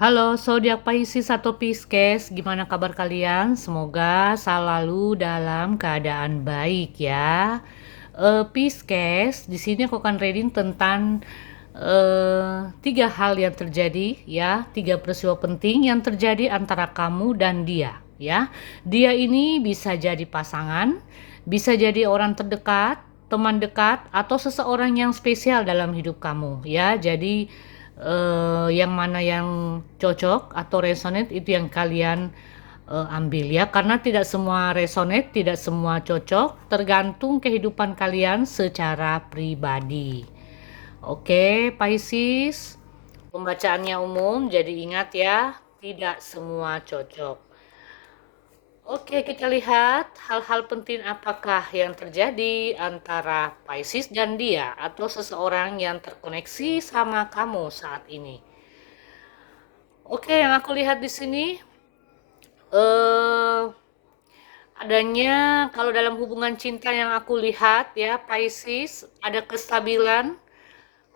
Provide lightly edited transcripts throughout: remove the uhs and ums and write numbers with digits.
Halo zodiak Pisces atau Pisces, gimana kabar kalian? Semoga selalu dalam keadaan baik ya. Pisces, di sini aku akan reading tentang tiga hal yang terjadi ya, tiga peristiwa penting yang terjadi antara kamu dan dia ya. Dia ini bisa jadi pasangan, bisa jadi orang terdekat, teman dekat, atau seseorang yang spesial dalam hidup kamu ya. Jadi yang mana yang cocok atau resonate itu yang kalian ambil ya, karena tidak semua resonate, tidak semua cocok, tergantung kehidupan kalian secara pribadi. Oke, Pisces, pembacaannya umum, jadi ingat ya, tidak semua cocok. Oke, kita lihat hal-hal penting apakah yang terjadi antara Pisces dan dia atau seseorang yang terkoneksi sama kamu saat ini. Oke, yang aku lihat di sini eh adanya kalau dalam hubungan cinta yang aku lihat ya, Pisces, ada kestabilan,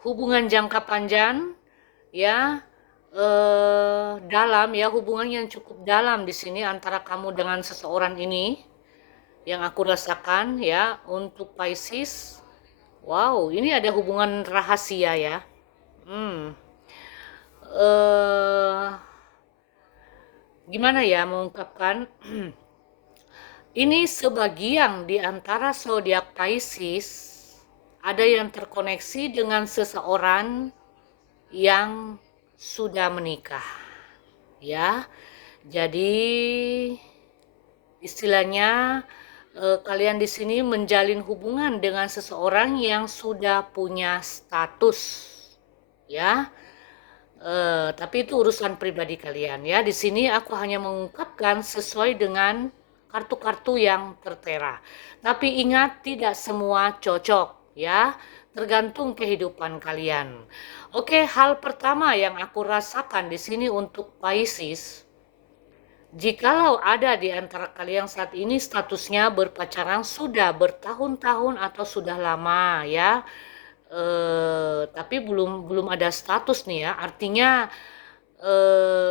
hubungan jangka panjang ya, dalam ya, hubungan yang cukup dalam di sini antara kamu dengan seseorang ini yang aku rasakan ya untuk Pisces. Wow, ini ada hubungan rahasia ya. Hmm. eh Gimana ya mengungkapkan? Ini sebagian di antara zodiak Pisces ada yang terkoneksi dengan seseorang yang sudah menikah. Ya. Jadi istilahnya kalian di sini menjalin hubungan dengan seseorang yang sudah punya status. Ya. Tapi itu urusan pribadi kalian ya. Di sini aku hanya mengungkapkan sesuai dengan kartu-kartu yang tertera. Tapi ingat, tidak semua cocok ya. Tergantung kehidupan kalian. Oke, hal pertama yang aku rasakan di sini untuk Pisces, jikalau ada di antara kalian saat ini statusnya berpacaran sudah bertahun-tahun atau sudah lama ya, tapi belum belum ada status nih ya, artinya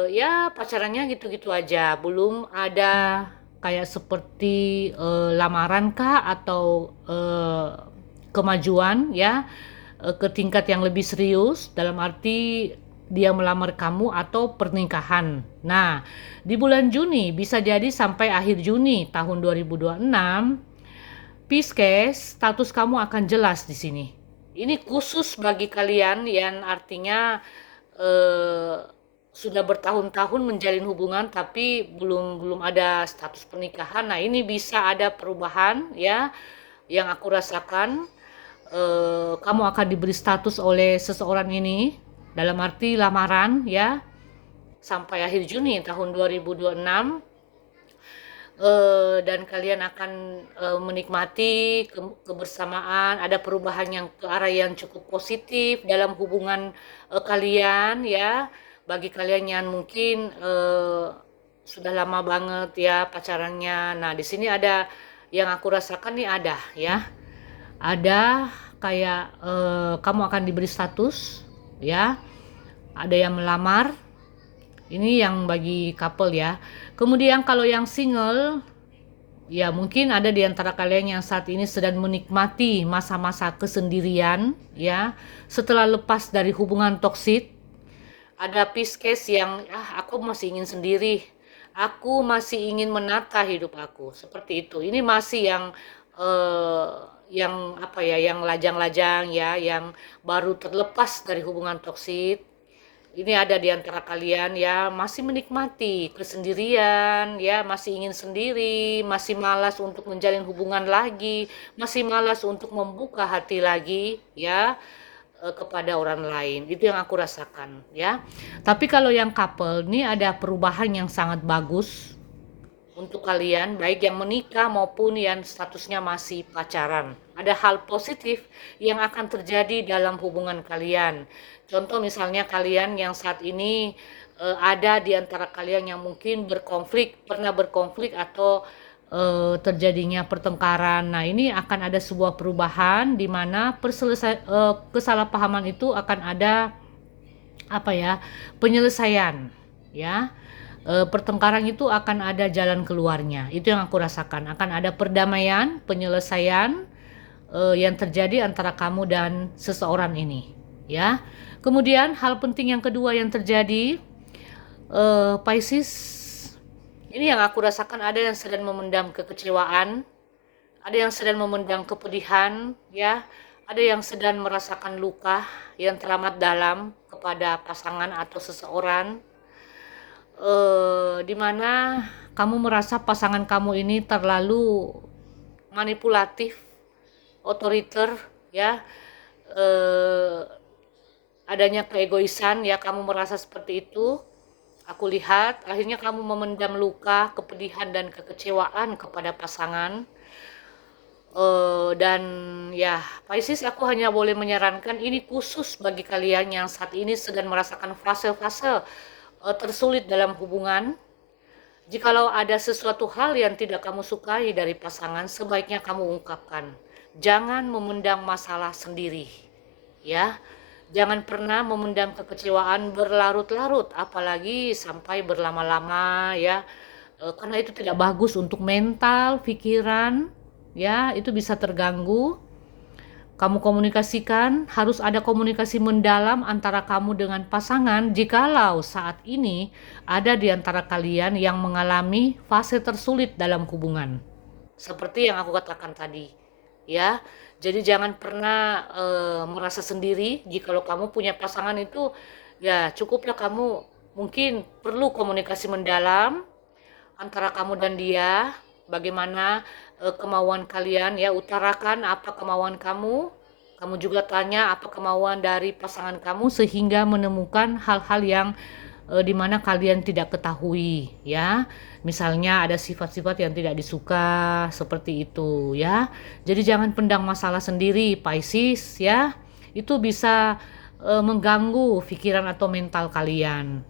ya pacarannya gitu-gitu aja, belum ada kayak seperti lamaran kah atau kemajuan ya, ke tingkat yang lebih serius dalam arti dia melamar kamu atau pernikahan. Nah, di bulan Juni bisa jadi sampai akhir Juni tahun 2026, Pisces, status kamu akan jelas di sini. Ini khusus bagi kalian yang artinya eh, sudah bertahun-tahun menjalin hubungan tapi belum belum ada status pernikahan. Nah, ini bisa ada perubahan ya yang aku rasakan. Kamu akan diberi status oleh seseorang ini dalam arti lamaran ya sampai akhir Juni tahun 2026. Dan kalian akan menikmati kebersamaan, ada perubahan yang ke arah yang cukup positif dalam hubungan kalian ya. Bagi kalian yang mungkin sudah lama banget ya pacarannya. Nah, di sini ada yang aku rasakan nih, ada ya. Ada kayak kamu akan diberi status ya. Ada yang melamar, ini yang bagi couple ya. Kemudian kalau yang single, ya mungkin ada di antara kalian yang saat ini sedang menikmati masa-masa kesendirian ya. Setelah lepas dari hubungan toksik, ada Pisces yang aku masih ingin sendiri. Aku masih ingin menata hidup aku. Seperti itu. Ini masih eh, yang apa ya, yang lajang-lajang ya, yang baru terlepas dari hubungan toksik. Ini ada di antara kalian ya masih menikmati kesendirian ya, masih ingin sendiri, masih malas untuk menjalin hubungan lagi, masih malas untuk membuka hati lagi ya, kepada orang lain. Itu yang aku rasakan ya. Tapi kalau yang couple ini ada perubahan yang sangat bagus untuk kalian, baik yang menikah maupun yang statusnya masih pacaran. Ada hal positif yang akan terjadi dalam hubungan kalian. Contoh misalnya kalian yang saat ini ada di antara kalian yang mungkin berkonflik, pernah berkonflik atau terjadinya pertengkaran. Nah, ini akan ada sebuah perubahan di mana kesalahpahaman itu akan ada apa ya, penyelesaian. ya. Pertengkaran itu akan ada jalan keluarnya, itu yang aku rasakan. Akan ada perdamaian, penyelesaian yang terjadi antara kamu dan seseorang ini, ya. Kemudian hal penting yang kedua yang terjadi, Pisces, ini yang aku rasakan, ada yang sedang memendam kekecewaan, ada yang sedang memendam kepedihan, ya. Ada yang sedang merasakan luka yang teramat dalam kepada pasangan atau seseorang, di mana kamu merasa pasangan kamu ini terlalu manipulatif, otoriter, ya. Eh, Adanya keegoisan, ya, kamu merasa seperti itu. Aku lihat akhirnya kamu memendam luka, kepedihan dan kekecewaan kepada pasangan. Dan ya, Pisces, aku hanya boleh menyarankan ini khusus bagi kalian yang saat ini sedang merasakan fase-fase tersulit dalam hubungan. Jikalau ada sesuatu hal yang tidak kamu sukai dari pasangan, sebaiknya kamu ungkapkan. Jangan memendam masalah sendiri, ya. Jangan pernah memendam kekecewaan berlarut-larut, apalagi sampai berlama-lama, ya. Karena itu tidak bagus untuk mental, pikiran, ya, itu bisa terganggu. Kamu komunikasikan, harus ada komunikasi mendalam antara kamu dengan pasangan jikalau saat ini ada di antara kalian yang mengalami fase tersulit dalam hubungan. Seperti yang aku katakan tadi, ya. Jadi jangan pernah merasa sendiri jikalau kamu punya pasangan itu, ya cukuplah kamu mungkin perlu komunikasi mendalam antara kamu dan dia, bagaimana kemauan kalian, ya, utarakan apa kemauan kamu. Kamu juga tanya apa kemauan dari pasangan kamu sehingga menemukan hal-hal yang di mana kalian tidak ketahui, ya. Misalnya ada sifat-sifat yang tidak disuka seperti itu, ya. Jadi jangan pendam masalah sendiri, Pisces, ya. Itu bisa mengganggu pikiran atau mental kalian.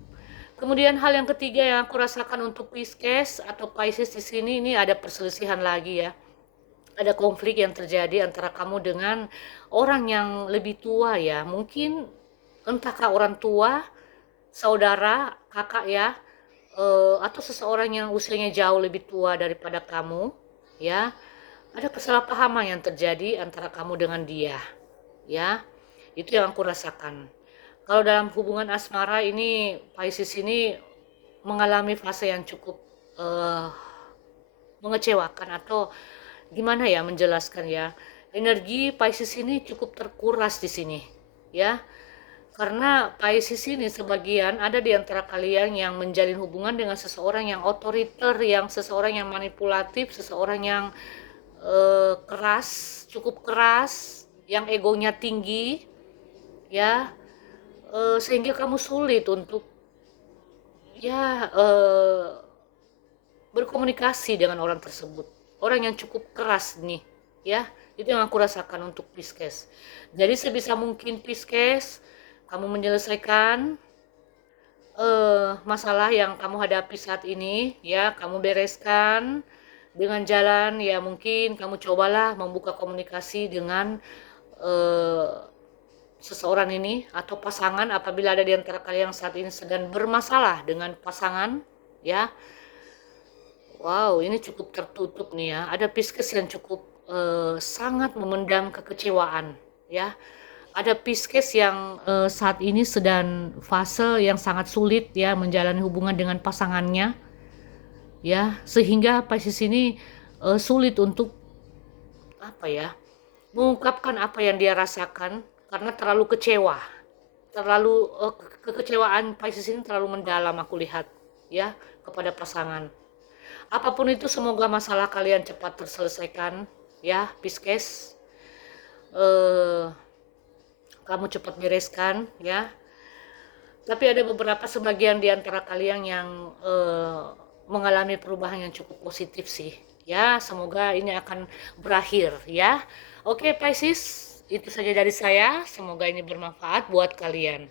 Kemudian hal yang ketiga yang aku rasakan untuk Pisces atau Pisces di sini, ini ada perselisihan lagi, ya. Ada konflik yang terjadi antara kamu dengan orang yang lebih tua, ya. Mungkin entahkah orang tua, saudara, kakak, ya, atau seseorang yang usianya jauh lebih tua daripada kamu, ya. Ada kesalahpahaman yang terjadi antara kamu dengan dia, ya. Itu yang aku rasakan. Kalau dalam hubungan asmara ini, Pisces ini mengalami fase yang cukup eh, mengecewakan, atau gimana ya menjelaskan, ya. Energi Pisces ini cukup terkuras di sini, ya. Karena Pisces ini sebagian ada di antara kalian yang menjalin hubungan dengan seseorang yang otoriter, yang seseorang yang manipulatif, seseorang yang keras, cukup keras, yang egonya tinggi, ya. Sehingga kamu sulit untuk, ya, berkomunikasi dengan orang tersebut. Orang yang cukup keras nih, ya. Itu yang aku rasakan untuk Pisces. Jadi sebisa mungkin Pisces, kamu menyelesaikan masalah yang kamu hadapi saat ini, ya, kamu bereskan dengan jalan, ya, mungkin kamu cobalah membuka komunikasi dengan eh, seseorang ini atau pasangan apabila ada di antara kalian yang saat ini sedang bermasalah dengan pasangan, ya. Wow, ini cukup tertutup nih, ya. Ada Pisces yang cukup sangat memendam kekecewaan, ya. Ada Pisces yang saat ini sedang fase yang sangat sulit, ya, menjalani hubungan dengan pasangannya, ya, sehingga Pisces ini sulit untuk apa ya, mengungkapkan apa yang dia rasakan karena terlalu kecewa, terlalu kekecewaan Pisces ini terlalu mendalam, aku lihat, ya, kepada pasangan. Apapun itu, semoga masalah kalian cepat terselesaikan, ya, Pisces. Eh, Kamu cepat bereskan, ya. Tapi ada beberapa sebagian di antara kalian yang mengalami perubahan yang cukup positif sih. Ya, semoga ini akan berakhir, ya. Oke, Pisces, itu saja dari saya. Semoga ini bermanfaat buat kalian.